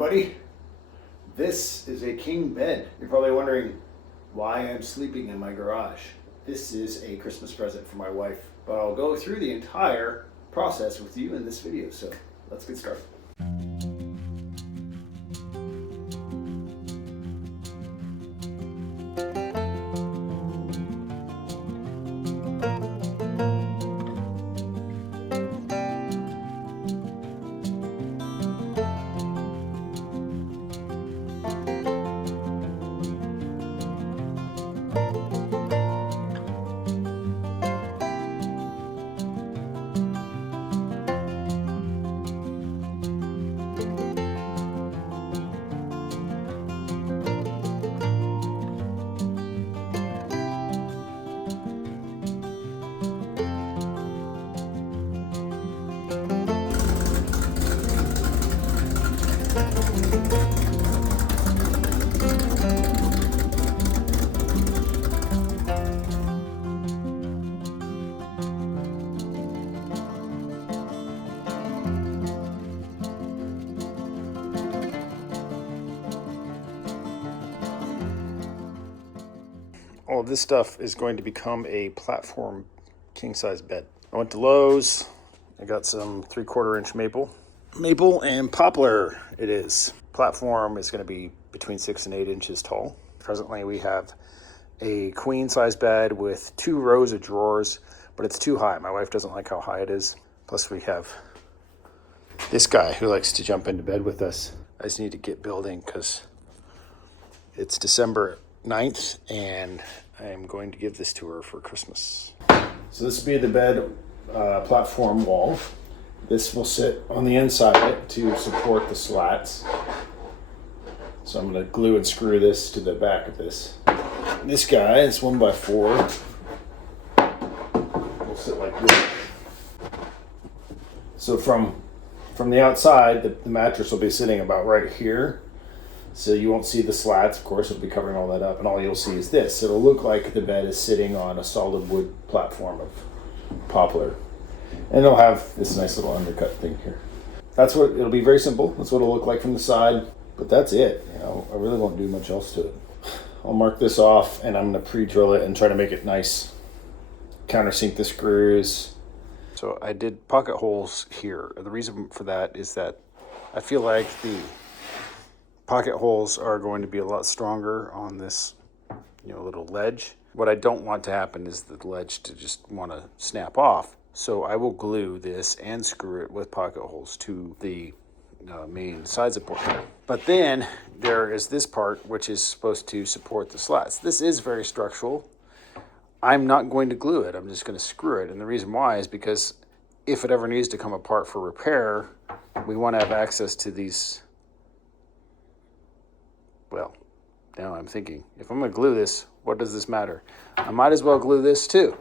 everybody. This is a king bed. You're probably wondering why I'm sleeping in my garage. This is a Christmas present for my wife, but I'll go through the entire process with you in this video, so let's get started. All of this stuff is going to become a platform king-size bed. I went to Lowe's. I got some 3/4 inch maple and poplar. It is. Platform is going to be between 6 and 8 inches tall. Presently we have a queen-size bed with 2 rows of drawers, but it's too high. My wife doesn't like how high it is. Plus we have this guy who likes to jump into bed with us. I just need to get building because it's December 9th, and I am going to give this to her for Christmas. So this will be the bed platform wall. This will sit on the inside of it to support the slats. So I'm going to glue and screw this to the back of this. This guy is 1x4. Will sit like this. So from the outside, the mattress will be sitting about right here. So you won't see the slats, of course, it'll be covering all that up, and all you'll see is this. It'll look like the bed is sitting on a solid wood platform of poplar. And it'll have this nice little undercut thing here. It'll be very simple. That's what it'll look like from the side, but that's it. I really won't do much else to it. I'll mark this off, and I'm gonna pre-drill it and try to make it nice. Countersink the screws. So I did pocket holes here. The reason for that is that I feel like the pocket holes are going to be a lot stronger on this, little ledge. What I don't want to happen is the ledge to just want to snap off. So I will glue this and screw it with pocket holes to the main side support. But then there is this part which is supposed to support the slats. This is very structural. I'm not going to glue it. I'm just going to screw it. And the reason why is because if it ever needs to come apart for repair, we want to have access to these. Well, now I'm thinking, if I'm going to glue this, what does this matter? I might as well glue this too.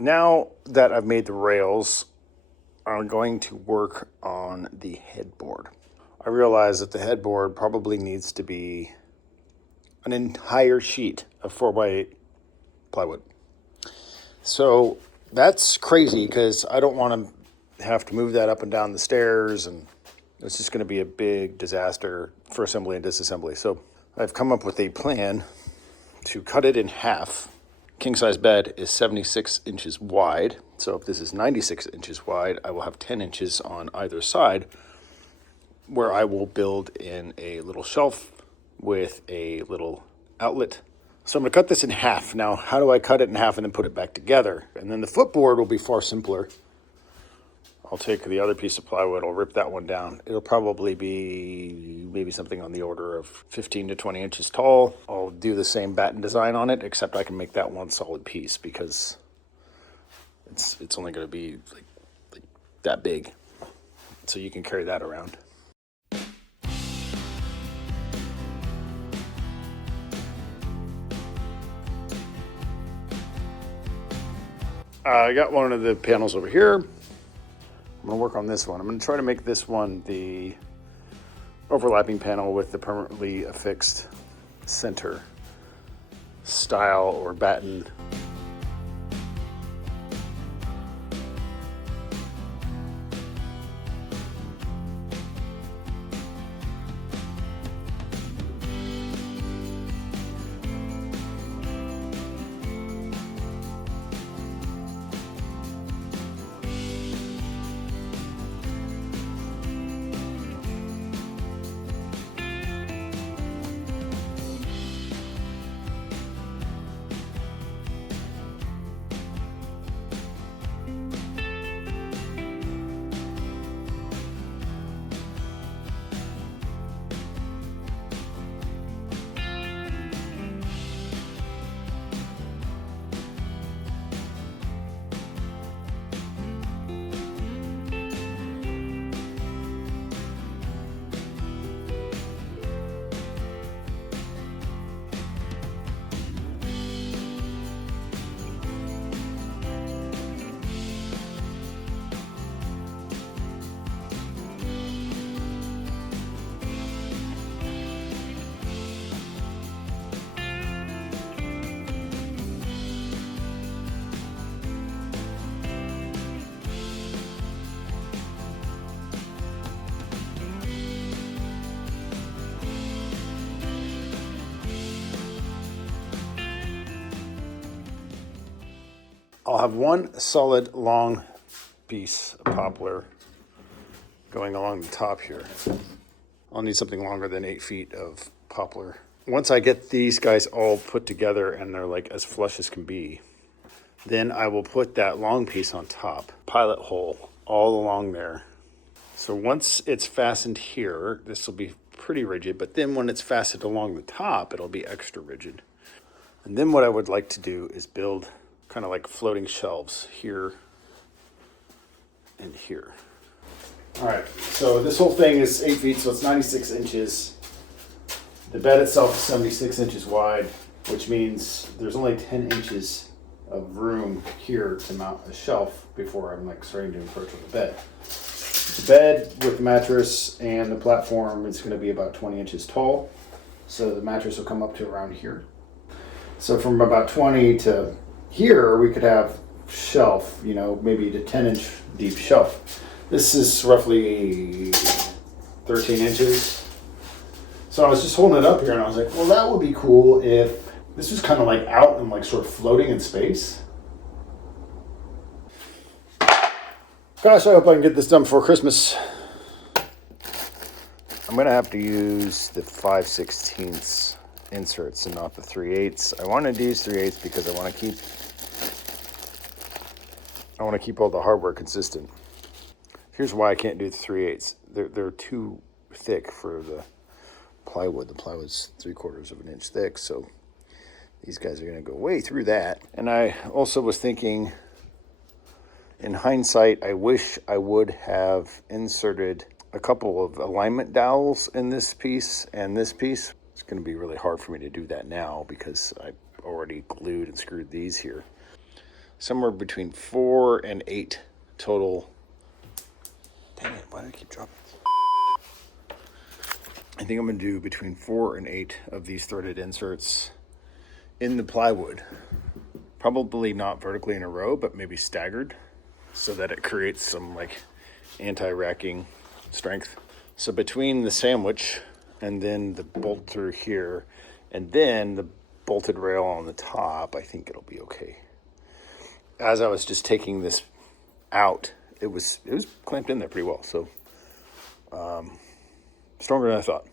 Now that I've made the rails, I'm going to work on the headboard. I realize that the headboard probably needs to be an entire sheet of 4x8 plywood. So that's crazy because I don't want to have to move that up and down the stairs, and it's just going to be a big disaster for assembly and disassembly. So I've come up with a plan to cut it in half. King size bed is 76 inches wide. So if this is 96 inches wide, I will have 10 inches on either side where I will build in a little shelf with a little outlet. So I'm going to cut this in half. Now, how do I cut it in half and then put it back together? And then the footboard will be far simpler. I'll take the other piece of plywood, I'll rip that one down. It'll probably be maybe something on the order of 15 to 20 inches tall. I'll do the same batten design on it, except I can make that one solid piece because it's only going to be like that big. So you can carry that around. I got one of the panels over here. I'm going to work on this one. I'm going to try to make this one the overlapping panel with the permanently affixed center stile or batten. I'll have one solid long piece of poplar going along the top here. I'll need something longer than 8 feet of poplar. Once I get these guys all put together and they're like as flush as can be, then I will put that long piece on top, pilot hole all along there. So once it's fastened here, this will be pretty rigid, but then when it's fastened along the top, it'll be extra rigid. And then what I would like to do is build kind of like floating shelves here and here. All right, so this whole thing is 8 feet, so it's 96 inches. The bed itself is 76 inches wide, which means there's only 10 inches of room here to mount a shelf before I'm like starting to encroach on the bed. The bed with the mattress and the platform is going to be about 20 inches tall. So the mattress will come up to around here. So from about 20 to here, we could have shelf, you know, maybe a 10-inch deep shelf. This is roughly 13 inches. So I was just holding it up here and I was like, well, that would be cool if this was kind of like out and like sort of floating in space. Gosh, I hope I can get this done before Christmas. I'm gonna have to use the 5/16 inserts and not the 3/8. I wanted to use 3/8 because I want to keep all the hardware consistent. Here's why I can't do the 3/8. They're too thick for the plywood. The plywood's 3/4 of an inch thick, so these guys are gonna go way through that. And I also was thinking, in hindsight, I wish I would have inserted a couple of alignment dowels in this piece and this piece. It's going to be really hard for me to do that now because I already glued and screwed these here. somewhere between 4 and 8 total. Dang it, why do I keep dropping this? I think I'm gonna do between 4 and 8 of these threaded inserts in the plywood. Probably not vertically in a row, but maybe staggered so that it creates some like anti-racking strength. So between the sandwich and then the bolt through here and then the bolted rail on the top, I think it'll be okay. As I was just taking this out, it was clamped in there pretty well. So stronger than I thought.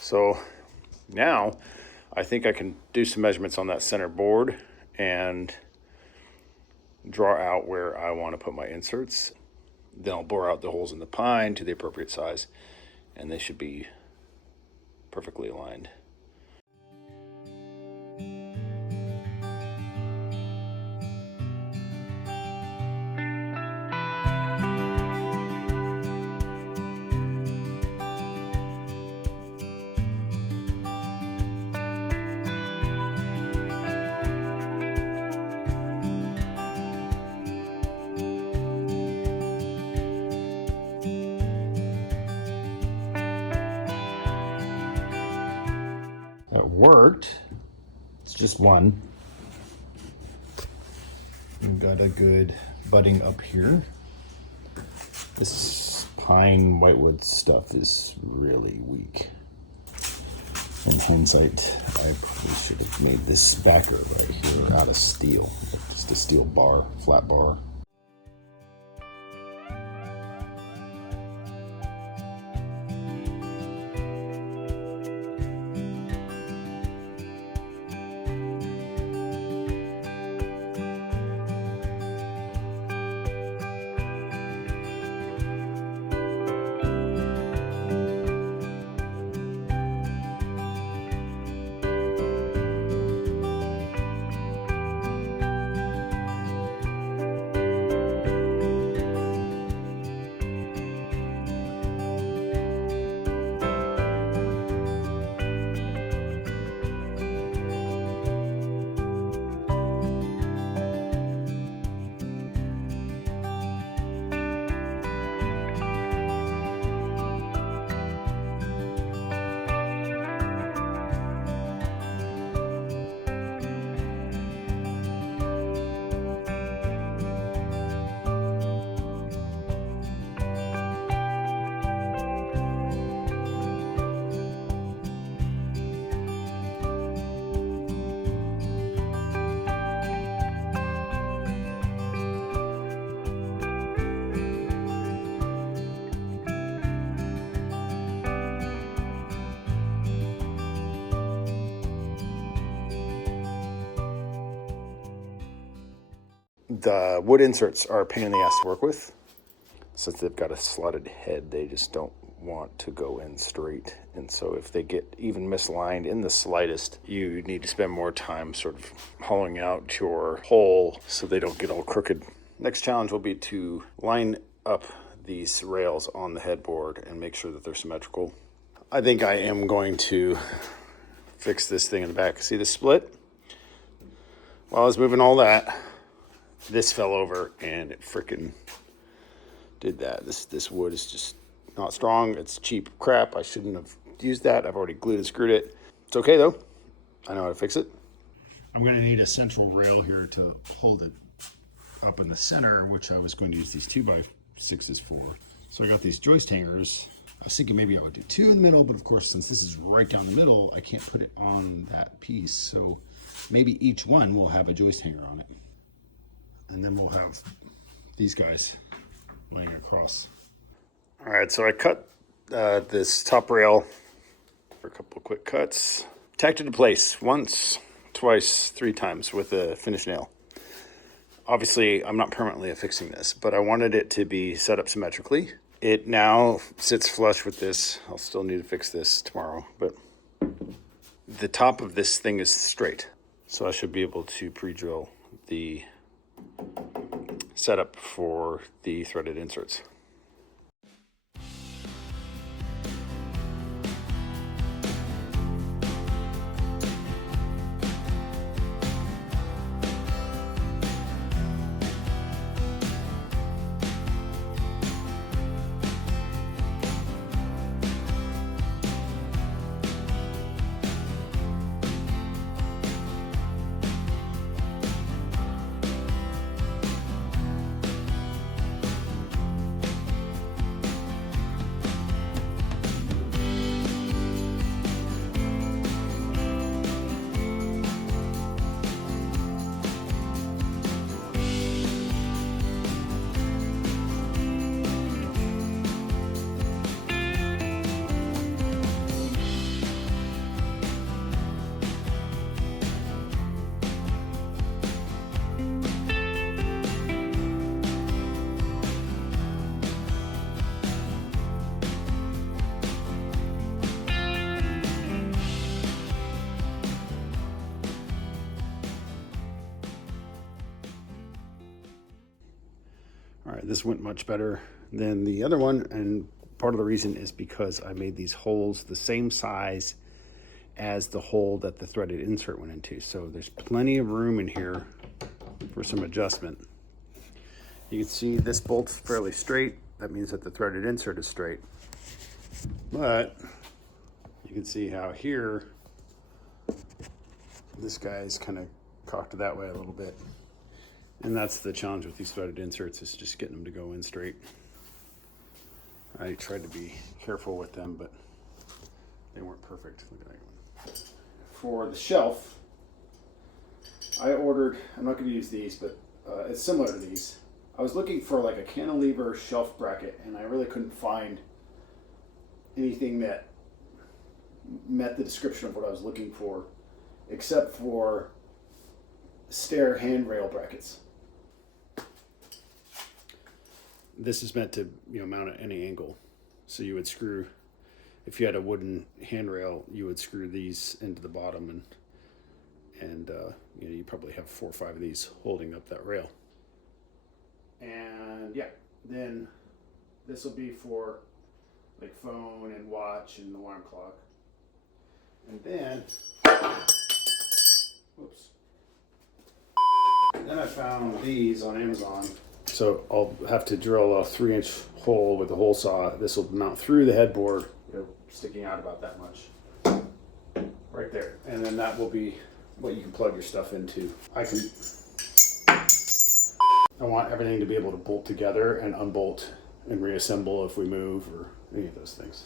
So now I think I can do some measurements on that center board and draw out where I want to put my inserts. Then I'll bore out the holes in the pine to the appropriate size, and they should be perfectly aligned. That worked. It's just one. We've got a good butting up here. This pine whitewood stuff is really weak. In hindsight, I probably should have made this backer right here out of steel. Just a steel bar, flat bar. The wood inserts are a pain in the ass to work with. Since they've got a slotted head, they just don't want to go in straight. And so if they get even misaligned in the slightest, you need to spend more time sort of hollowing out your hole so they don't get all crooked. Next challenge will be to line up these rails on the headboard and make sure that they're symmetrical. I think I am going to fix this thing in the back. See the split? While I was moving all that, this fell over and it freaking did that. This wood is just not strong. It's cheap crap. I shouldn't have used that. I've already glued and screwed it. It's okay though. I know how to fix it. I'm going to need a central rail here to hold it up in the center, which I was going to use these 2x6s for. So I got these joist hangers. I was thinking maybe I would do 2 in the middle, but of course, since this is right down the middle, I can't put it on that piece. So maybe each one will have a joist hanger on it. And then we'll have these guys laying across. All right, so I cut this top rail for a couple of quick cuts. Tacked it in place once, twice, 3 times with a finish nail. Obviously, I'm not permanently affixing this, but I wanted it to be set up symmetrically. It now sits flush with this. I'll still need to fix this tomorrow, but the top of this thing is straight. So I should be able to pre-drill the setup for the threaded inserts. All right, this went much better than the other one, and part of the reason is because I made these holes the same size as the hole that the threaded insert went into. So there's plenty of room in here for some adjustment. You can see this bolt's fairly straight. That means that the threaded insert is straight. But you can see how here, this guy's kind of cocked that way a little bit. And that's the challenge with these threaded inserts, is just getting them to go in straight. I tried to be careful with them, but they weren't perfect. Look at that one. For the shelf, I ordered, I'm not going to use these, but it's similar to these. I was looking for like a cantilever shelf bracket, and I really couldn't find anything that met the description of what I was looking for, except for stair handrail brackets. This is meant to, mount at any angle. So you would screw, if you had a wooden handrail, you would screw these into the bottom, and you probably have 4 or 5 of these holding up that rail. And yeah, then this will be for like phone and watch and alarm clock. And then, whoops. Then I found these on Amazon. So I'll have to drill a 3-inch hole with a hole saw. This will mount through the headboard, sticking out about that much. Right there. And then that will be what you can plug your stuff into. I want everything to be able to bolt together and unbolt and reassemble if we move or any of those things.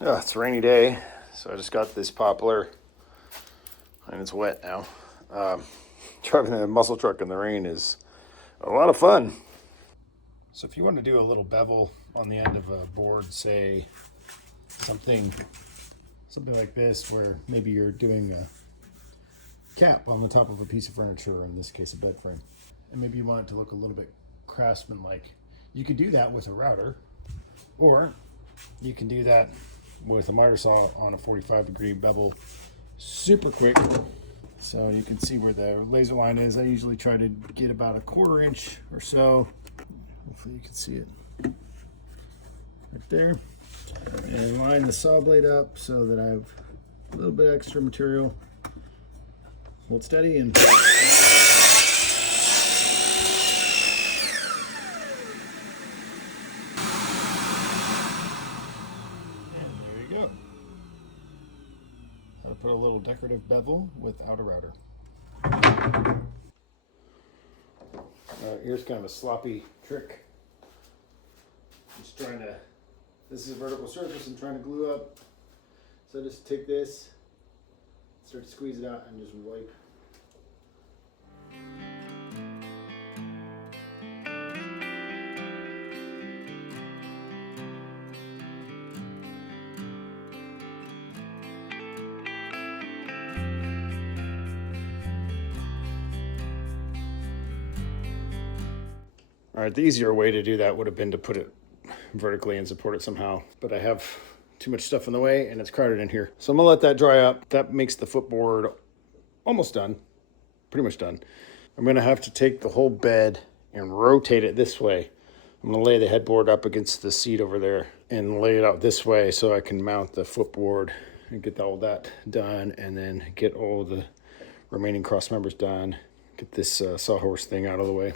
Oh, it's a rainy day, so I just got this Poplar, and it's wet now. Driving a muscle truck in the rain is a lot of fun. So if you want to do a little bevel on the end of a board, say something like this, where maybe you're doing a cap on the top of a piece of furniture, in this case a bed frame, and maybe you want it to look a little bit craftsman-like, you could do that with a router, or you can do that with a miter saw on a 45-degree bevel, super quick. So you can see where the laser line is. I usually try to get about a 1/4 inch or so. Hopefully you can see it right there. And line the saw blade up so that I have a little bit extra material. Hold steady and how to put a little decorative bevel without a router. Here's kind of a sloppy trick. Just trying to, this is a vertical surface I'm trying to glue up. So just take this, start to squeeze it out and just wipe. All right, the easier way to do that would have been to put it vertically and support it somehow, but I have too much stuff in the way and it's crowded in here. So I'm gonna let that dry up. That makes the footboard almost done, pretty much done. I'm gonna have to take the whole bed and rotate it this way. I'm gonna lay the headboard up against the seat over there and lay it out this way so I can mount the footboard and get all that done, and then get all the remaining cross members done. Get this sawhorse thing out of the way.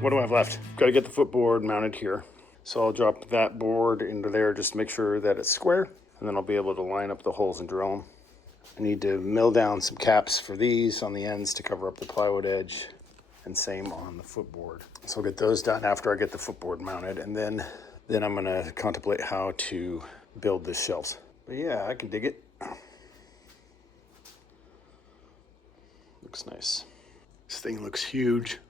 What do I have left? Got to get the footboard mounted here. So I'll drop that board into there just to make sure that it's square, and then I'll be able to line up the holes and drill them. I need to mill down some caps for these on the ends to cover up the plywood edge, and same on the footboard. So I'll get those done after I get the footboard mounted, and then I'm gonna contemplate how to build the shelves. But yeah, I can dig it. Looks nice. This thing looks huge.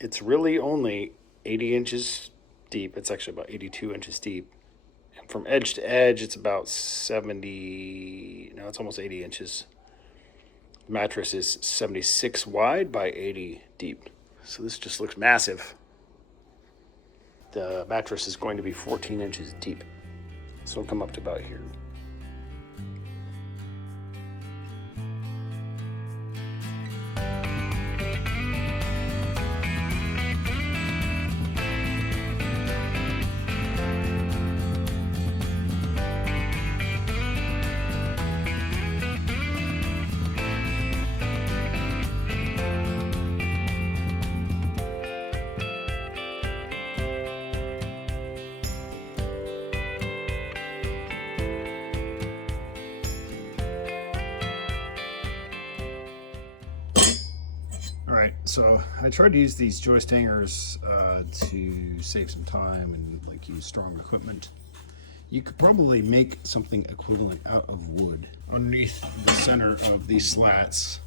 It's really only 80 inches deep. It's actually about 82 inches deep. And from edge to edge, it's about 70, no, it's almost 80 inches. The mattress is 76 wide by 80 deep. So this just looks massive. The mattress is going to be 14 inches deep. So it'll come up to about here. Alright, so I tried to use these joist hangers to save some time and like use strong equipment. You could probably make something equivalent out of wood. Underneath the center of these slats,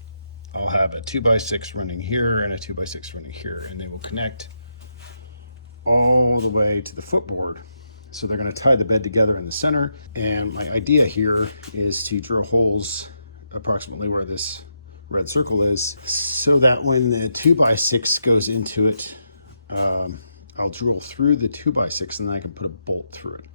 I'll have a 2x6 running here and a 2x6 running here, and they will connect all the way to the footboard. So they're going to tie the bed together in the center, and my idea here is to drill holes approximately where this red circle is, so that when the 2x6 goes into it, I'll drill through the 2x6 and then I can put a bolt through it.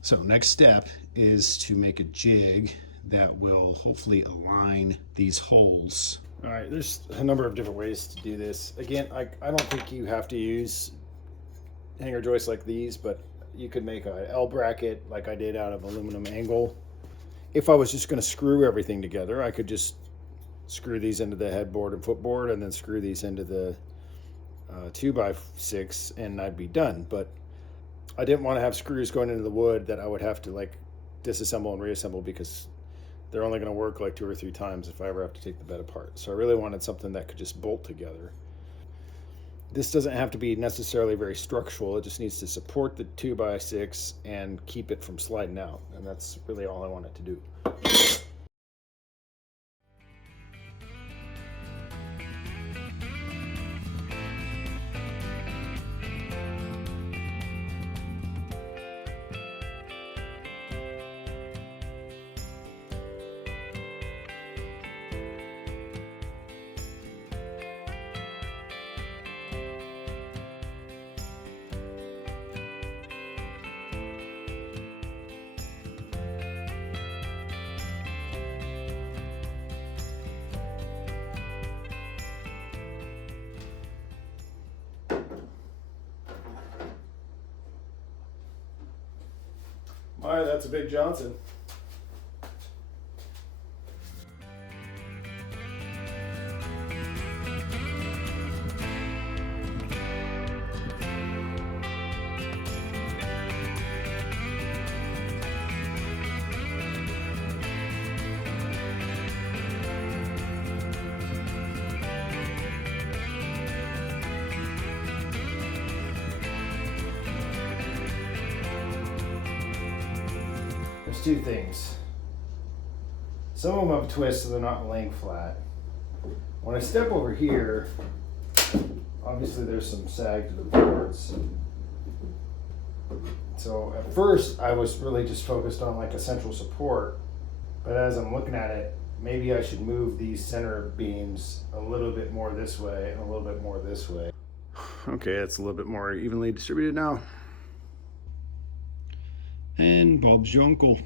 So next step is to make a jig that will hopefully align these holes. All right, there's a number of different ways to do this. Again, I don't think you have to use hanger joists like these, but You could make an L bracket like I did out of aluminum angle. If I was just going to screw everything together, I could just screw these into the headboard and footboard and then screw these into the 2x6 and I'd be done. But I didn't want to have screws going into the wood that I would have to like disassemble and reassemble, because they're only going to work like 2 or 3 times if I ever have to take the bed apart. So I really wanted something that could just bolt together. This doesn't have to be necessarily very structural. It just needs to support the 2x6 and keep it from sliding out. And that's really all I want it to do. All right, that's a big Johnson. There's 2 things. Some of them have twists so they're not laying flat. When I step over here, obviously there's some sag to the boards. So at first I was really just focused on like a central support, but as I'm looking at it, maybe I should move these center beams a little bit more this way and a little bit more this way. Okay, it's a little bit more evenly distributed now. And Bob's your uncle.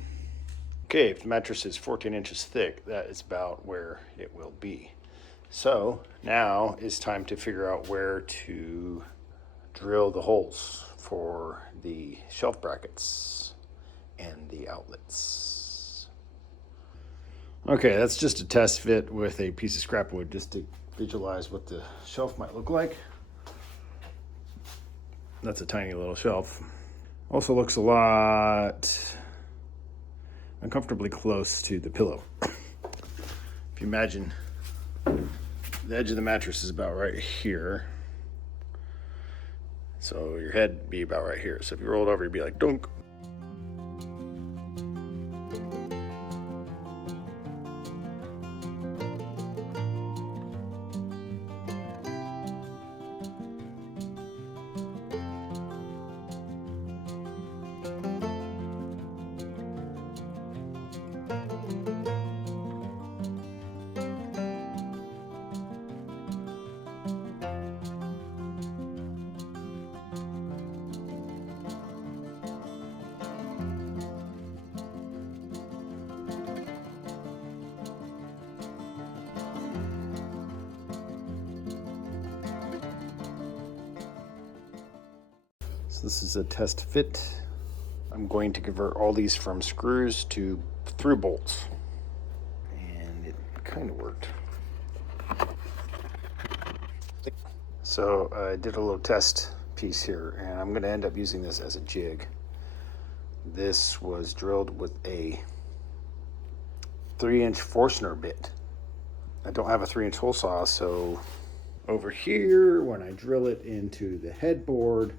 Okay, if the mattress is 14 inches thick, that is about where it will be. So now it's time to figure out where to drill the holes for the shelf brackets and the outlets. Okay, that's just a test fit with a piece of scrap wood just to visualize what the shelf might look like. That's a tiny little shelf. Also looks a lot uncomfortably close to the pillow. If you imagine, the edge of the mattress is about right here. So your head would be about right here. So if you rolled over, you'd be like, dunk. So this is a test fit. I'm going to convert all these from screws to through bolts. And it kind of worked. So I did a little test piece here, and I'm going to end up using this as a jig. This was drilled with a 3-inch Forstner bit. I don't have a 3-inch hole saw, so over here, when I drill it into the headboard,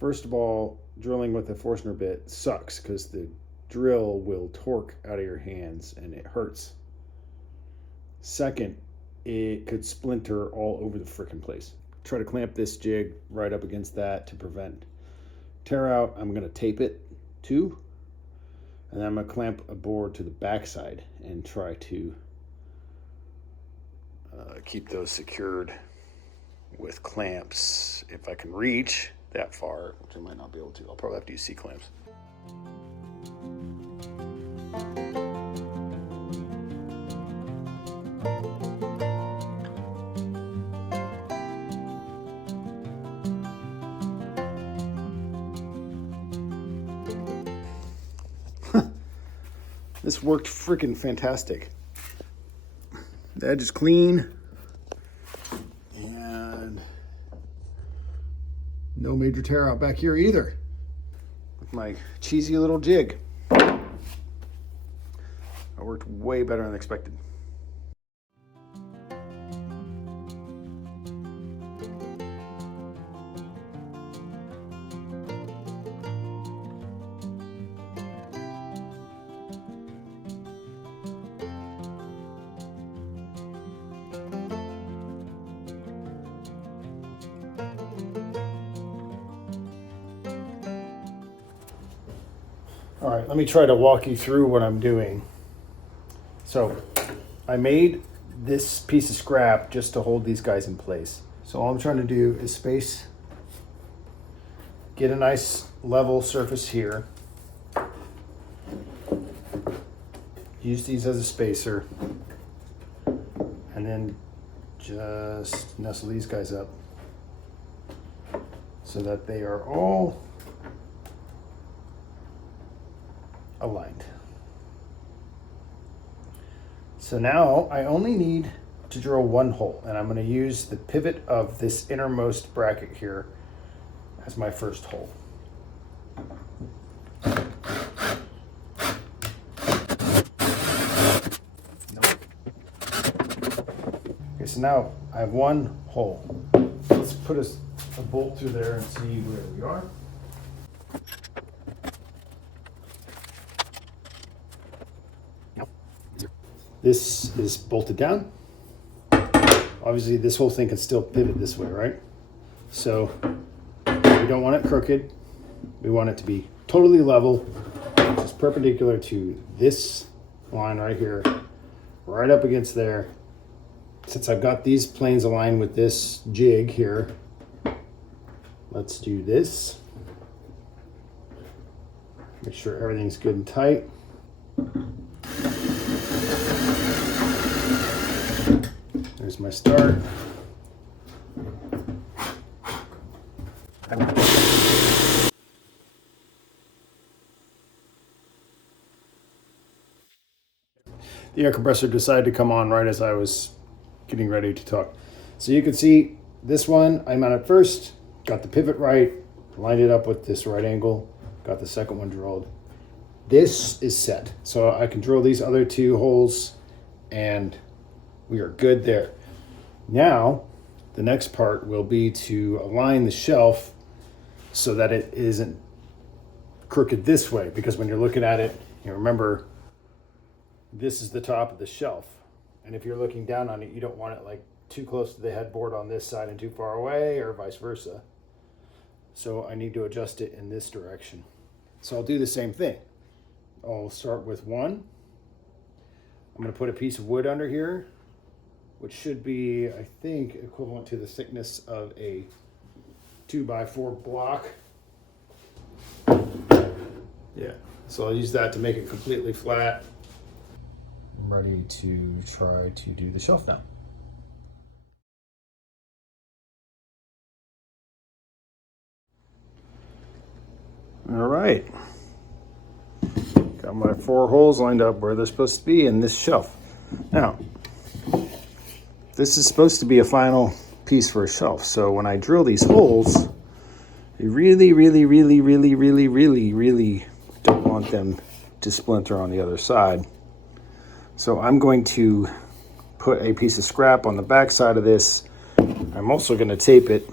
first of all, drilling with a Forstner bit sucks because the drill will torque out of your hands and it hurts. Second, it could splinter all over the frickin' place. Try to clamp this jig right up against that to prevent tear out. I'm gonna tape it too, and then I'm gonna clamp a board to the backside and try to keep those secured with clamps if I can reach that far, which I might not be able to. I'll probably have to use C-clamps. This worked freaking fantastic. The edge is clean. And no major tear out back here either. With my cheesy little jig. It worked way better than expected. All right, let me try to walk you through what I'm doing. So I made this piece of scrap just to hold these guys in place. So all I'm trying to do is space, get a nice level surface here. Use these as a spacer. And then just nestle these guys up so that they are all aligned. So now I only need to drill one hole, and I'm going to use the pivot of this innermost bracket here as my first hole. Okay, so now I have one hole. Let's put a bolt through there and see where we are. This is bolted down. Obviously this whole thing can still pivot this way, right? So we don't want it crooked. We want it to be totally level, just perpendicular to this line right here, right up against there. Since I've got these planes aligned with this jig here, let's do this. Make sure everything's good and tight. There's my start. The air compressor decided to come on right as I was getting ready to talk. So you can see this one I mounted first, got the pivot right, lined it up with this right angle, got the second one drilled. This is set. So I can drill these other two holes and we are good there. Now, the next part will be to align the shelf so that it isn't crooked this way, because when you're looking at it, you remember this is the top of the shelf. And if you're looking down on it, you don't want it like too close to the headboard on this side and too far away, or vice versa. So I need to adjust it in this direction. So I'll do the same thing. I'll start with one. I'm going to put a piece of wood under here, which should be, I think, equivalent to the thickness of a 2x4 block. Yeah, so I'll use that to make it completely flat. I'm ready to try to do the shelf now. All right. Got my 4 holes lined up where they're supposed to be in this shelf. Now, this is supposed to be a final piece for a shelf. So when I drill these holes, you really don't want them to splinter on the other side. So I'm going to put a piece of scrap on the back side of this. I'm also going to tape it.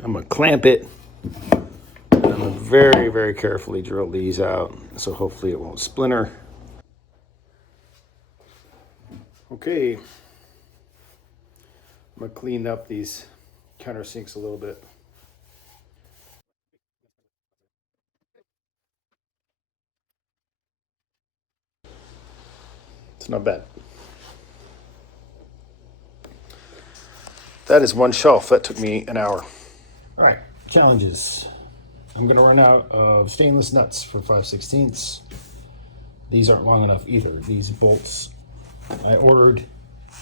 I'm going to clamp it. And I'm going to very carefully drill these out, so hopefully it won't splinter. Okay. I'm going to clean up these countersinks a little bit. It's not bad. That is one shelf. That took me an hour. All right, challenges. I'm gonna run out of stainless nuts for 5/16. These aren't long enough either. These bolts, I ordered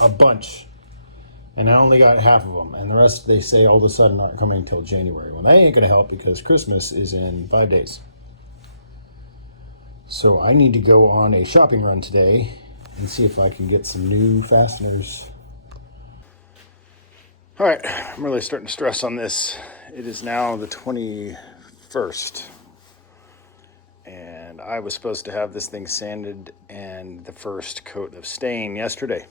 a bunch and I only got half of them. And the rest, they say all of a sudden aren't coming until January. Well, that ain't gonna help because Christmas is in 5 days. So I need to go on a shopping run today and see if I can get some new fasteners. All right, I'm really starting to stress on this. It is now the 21st, and I was supposed to have this thing sanded and the first coat of stain yesterday.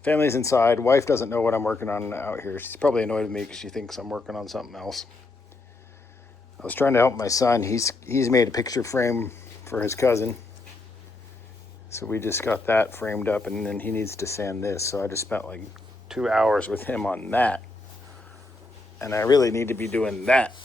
Family's inside. Wife doesn't know what I'm working on out here. She's probably annoyed with me because she thinks I'm working on something else. I was trying to help my son. He's made a picture frame for his cousin. So we just got that framed up, and then he needs to sand this. So I just spent like 2 hours with him on that. And I really need to be doing that.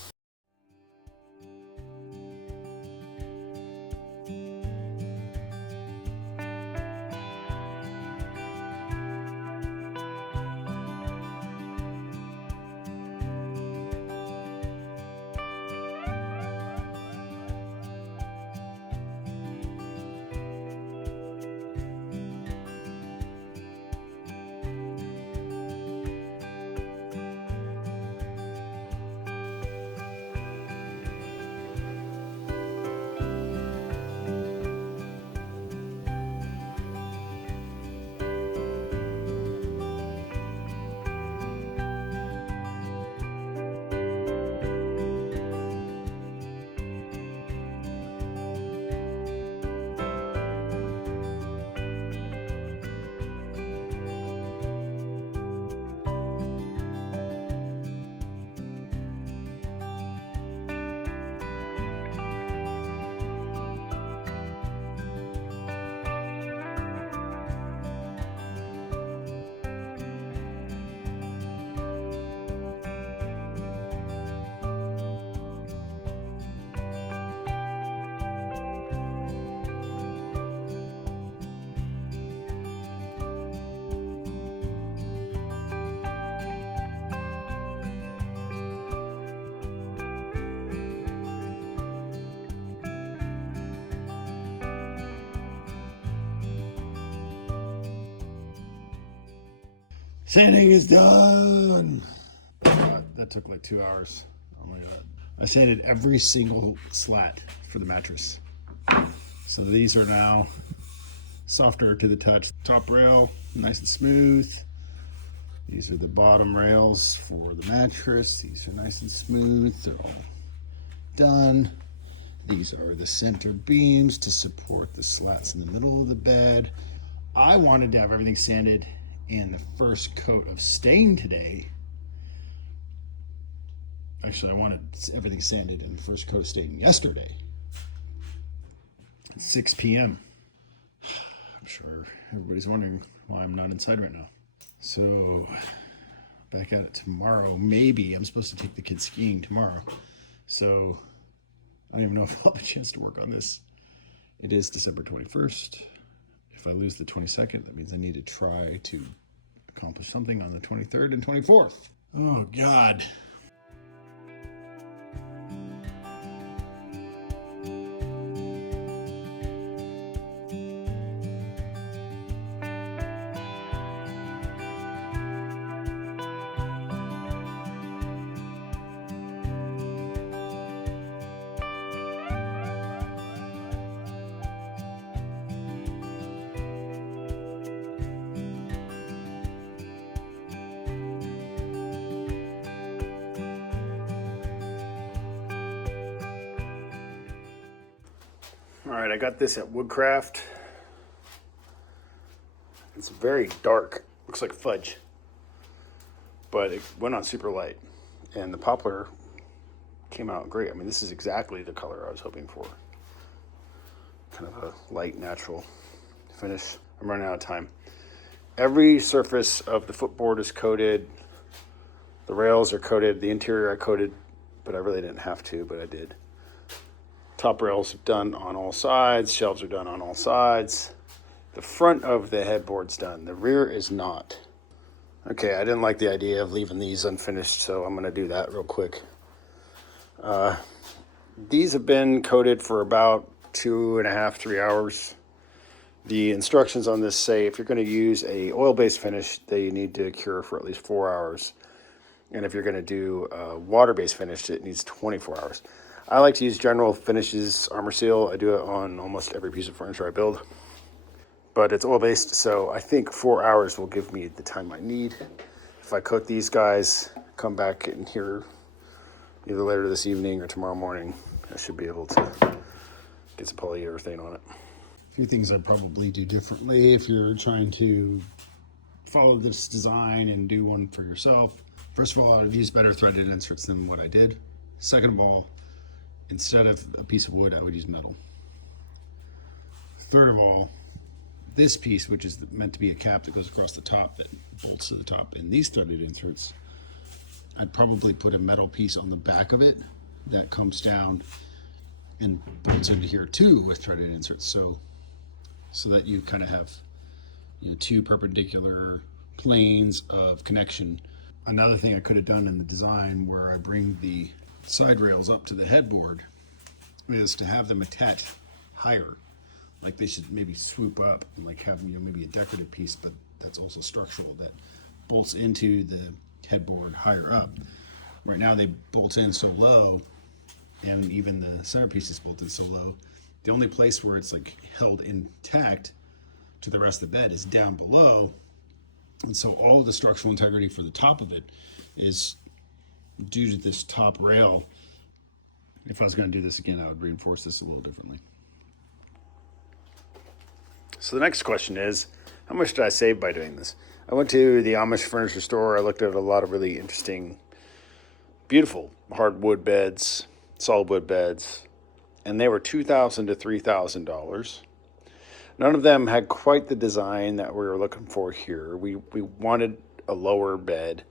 Sanding is done. That took like 2 hours. Oh my God. I sanded every single slat for the mattress. So these are now softer to the touch. Top rail, nice and smooth. These are the bottom rails for the mattress. These are nice and smooth. They're all done. These are the center beams to support the slats in the middle of the bed. I wanted to have everything sanded and the first coat of stain today. Actually, I wanted everything sanded and the first coat of stain yesterday at 6 p.m. I'm sure everybody's wondering why I'm not inside right now. So back at it tomorrow. Maybe I'm supposed to take the kids skiing tomorrow. So I don't even know if I'll have a chance to work on this. It is December 21st. If I lose the 22nd, that means I need to try to accomplish something on the 23rd and 24th. Oh, God. All right, I got this at Woodcraft. It's very dark, looks like fudge, but it went on super light, and the Poplar came out great. I mean, this is exactly the color I was hoping for. Kind of a light, natural finish. I'm running out of time. Every surface of the footboard is coated. The rails are coated. The interior I coated, but I really didn't have to, but I did. Top rails done on all sides. Shelves are done on all sides. The front of the headboard's done. The rear is not. Okay, I didn't like the idea of leaving these unfinished, so I'm going to do that real quick. These have been coated for about 2.5, 3 hours. The instructions on this say if you're going to use a oil-based finish, they need to cure for at least 4 hours. And if you're going to do a water-based finish, it needs 24 hours. I like to use General Finishes Armor Seal. I do it on almost every piece of furniture I build. But it's oil-based, so I think 4 hours will give me the time I need. If I coat these guys, come back in here either later this evening or tomorrow morning, I should be able to get some polyurethane on it. A few things I'd probably do differently if you're trying to follow this design and do one for yourself. First of all, I'd use better threaded inserts than what I did. Second of all, instead of a piece of wood, I would use metal. Third of all, this piece, which is meant to be a cap that goes across the top that bolts to the top, and these threaded inserts, I'd probably put a metal piece on the back of it that comes down and bolts into here too with threaded inserts, so that you kind of have, you know, two perpendicular planes of connection. Another thing I could have done in the design where I bring the side rails up to the headboard is to have them attached higher. Like they should maybe swoop up and like have, you know, maybe a decorative piece, but that's also structural, that bolts into the headboard higher up. Right now they bolt in so low, and even the centerpiece is bolted so low. The only place where it's like held intact to the rest of the bed is down below. And so all the structural integrity for the top of it is due to this top rail. If I was going to do this again, I would reinforce this a little differently. So the next question is, how much did I save by doing this? I went to the Amish furniture store. I looked at a lot of really interesting, beautiful hardwood beds, solid wood beds, and they were $2,000 to $3,000. None of them had quite the design that we were looking for here. We wanted a lower bed.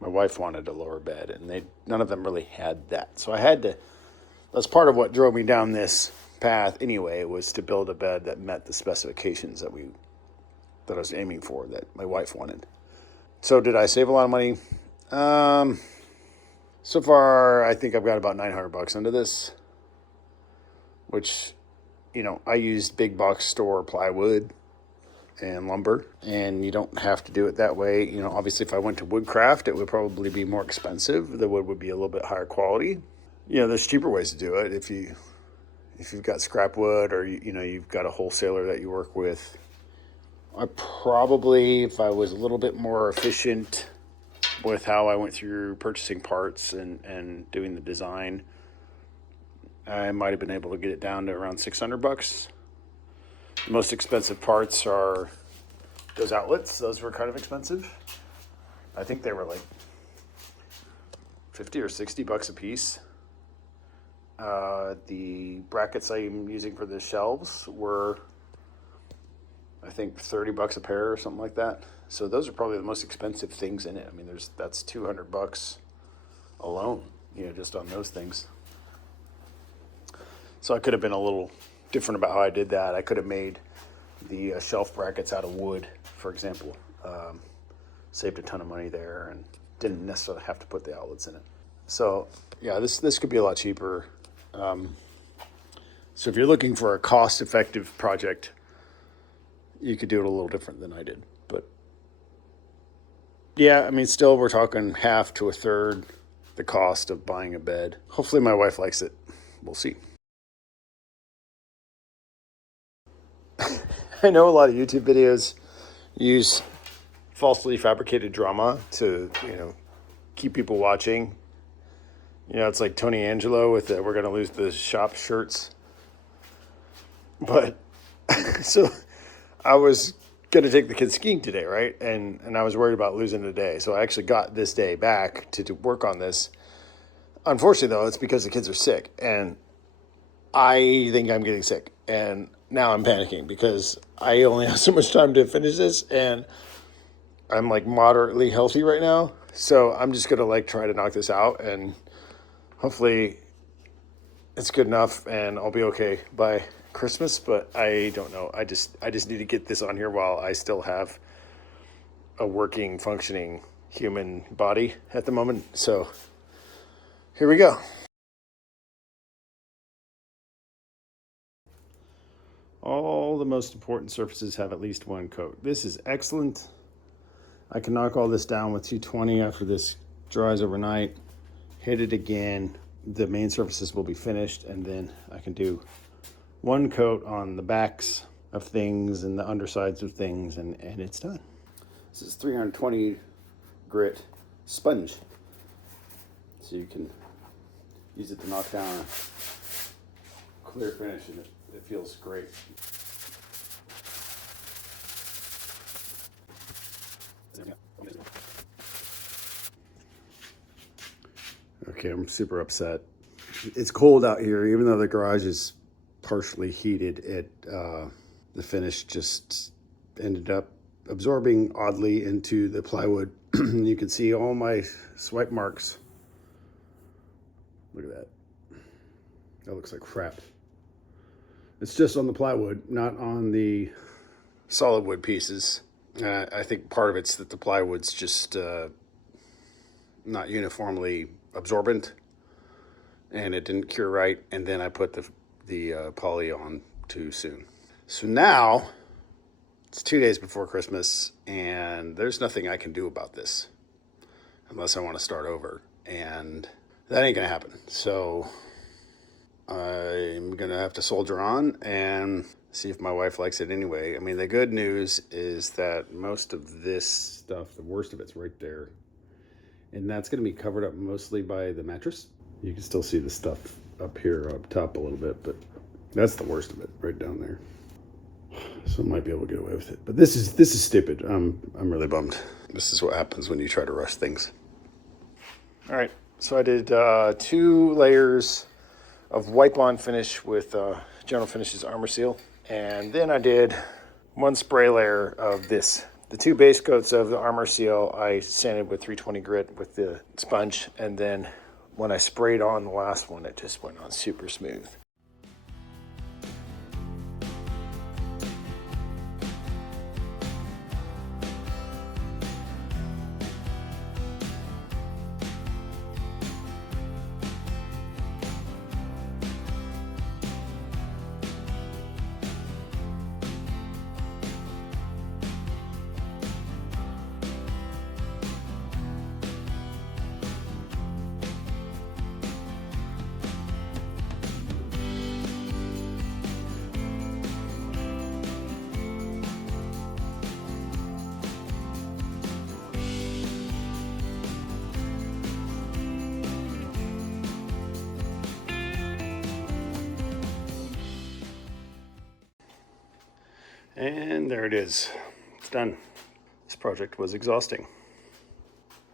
My wife wanted a lower bed, and none of them really had that. So I had to, that's part of what drove me down this path anyway, was to build a bed that met the specifications that I was aiming for, that my wife wanted. So did I save a lot of money? So far, I think I've got about $900 into this, which, you know, I used big box store plywood and lumber, and you don't have to do it that way. You know, obviously if I went to woodcraft, it would probably be more expensive. The wood would be a little bit higher quality. You know, there's cheaper ways to do it. If you've got scrap wood, or you know, you've got a wholesaler that you work with. I probably, if I was a little bit more efficient with how I went through purchasing parts and doing the design, I might have been able to get it down to around $600. The most expensive parts are those outlets. Those were kind of expensive. I think they were like 50 or $60 a piece. The brackets I'm using for the shelves were, I think, $30 a pair or something like that. So those are probably the most expensive things in it. I mean, that's $200 alone, you know, just on those things. So I could have been a little different about how I did that. I could have made the shelf brackets out of wood, for example. Saved a ton of money there and didn't necessarily have to put the outlets in it. So yeah, this could be a lot cheaper. So if you're looking for a cost-effective project, you could do it a little different than I did. But yeah, I mean, still we're talking half to a third the cost of buying a bed. Hopefully my wife likes it. We'll see. I know a lot of YouTube videos use falsely fabricated drama to, you know, keep people watching. You know, it's like Tony Angelo with the, we're going to lose the shop shirts. But so I was going to take the kids skiing today, right? And I was worried about losing the day. So I actually got this day back to work on this. Unfortunately, though, it's because the kids are sick. And I think I'm getting sick. And now I'm panicking because I only have so much time to finish this. And I'm like moderately healthy right now. So I'm just going to like try to knock this out. And hopefully it's good enough and I'll be okay by Christmas, but I don't know. I just need to get this on here while I still have a working, functioning human body at the moment. So here we go. All the most important surfaces have at least one coat. This is excellent. I can knock all this down with 220 after this dries overnight. Hit it again. the main surfaces will be finished, and then I can do one coat on the backs of things and the undersides of things, and it's done. This is 320 grit sponge, so you can use it to knock down a clear finish, and it feels great. Okay, I'm super upset. It's cold out here, even though the garage is partially heated. The finish just ended up absorbing oddly into the plywood. You can see all my swipe marks. Look at that. That looks like crap. It's just on the plywood, not on the solid wood pieces. I think part of it's that the plywood's just not uniformly absorbent, and it didn't cure right, and then I put the poly on too soon. So now it's 2 days before Christmas, and there's nothing I can do about this unless I want to start over, and that ain't gonna happen. So I'm gonna have to soldier on and see if my wife likes it anyway. I mean, the good news is that most of this stuff, the worst of it's right there, and that's gonna be covered up mostly by the mattress. You can still see the stuff up here, up top a little bit, but that's the worst of it right down there. So I might be able to get away with it, but this is stupid. I'm really bummed. This is what happens when you try to rush things. All right, so I did 2 layers of wipe on finish with General Finishes Armor Seal, and then I did 1 spray layer of this. The 2 base coats of the Armor Seal I sanded with 320 grit with the sponge, and then when I sprayed on the last one, it just went on super smooth. And there it is. It's done. This project was exhausting.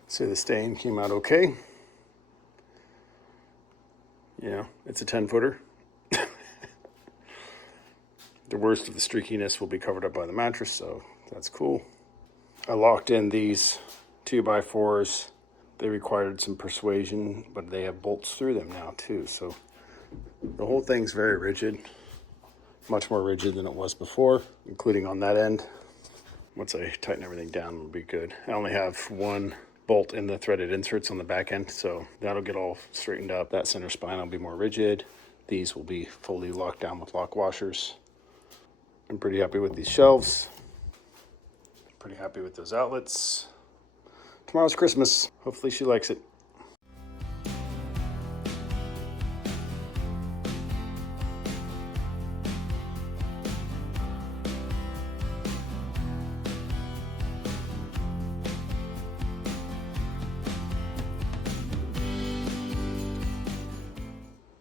So the stain came out okay. You know, it's a 10-footer. The worst of the streakiness will be covered up by the mattress, so that's cool. I locked in these 2x4s. They required some persuasion, but they have bolts through them now too. So the whole thing's very rigid. Much more rigid than it was before, including on that end. Once I tighten everything down, it'll be good. I only have 1 bolt in the threaded inserts on the back end, so that'll get all straightened up. That center spine will be more rigid. These will be fully locked down with lock washers. I'm pretty happy with these shelves. Pretty happy with those outlets. Tomorrow's Christmas. Hopefully she likes it.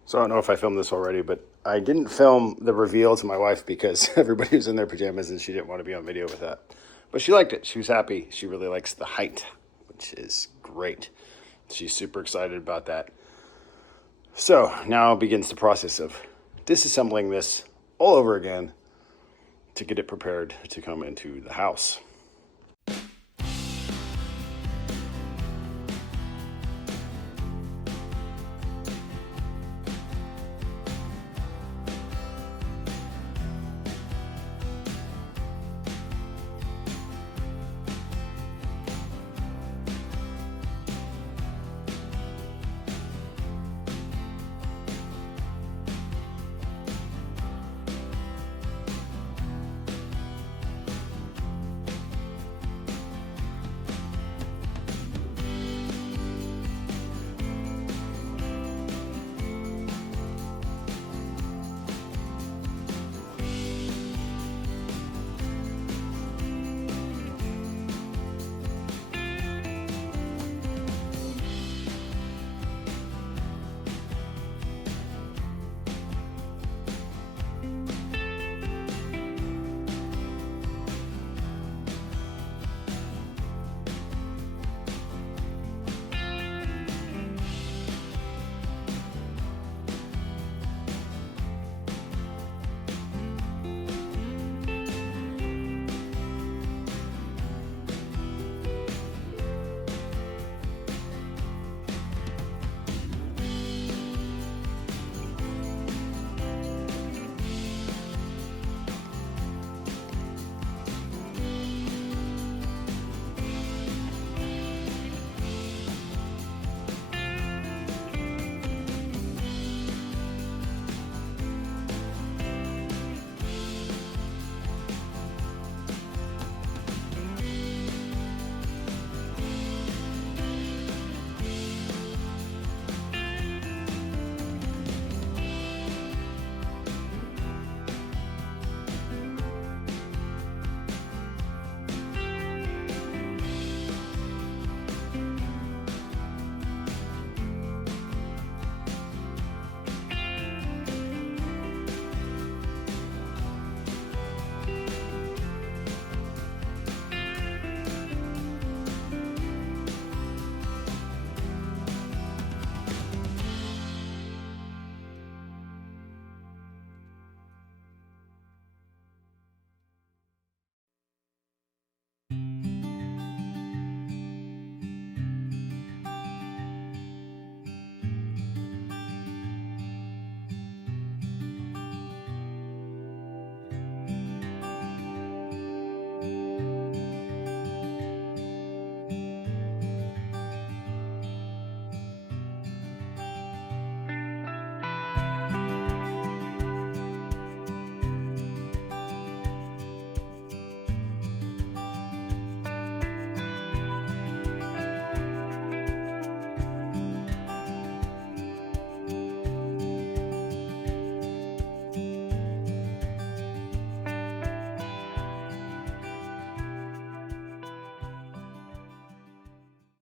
So I don't know if I filmed this already, but I didn't film the reveal to my wife because everybody was in their pajamas and she didn't want to be on video with that. But she liked it. She was happy. She really likes the height, which is great. She's super excited about that. So now begins the process of disassembling this all over again to get it prepared to come into the house.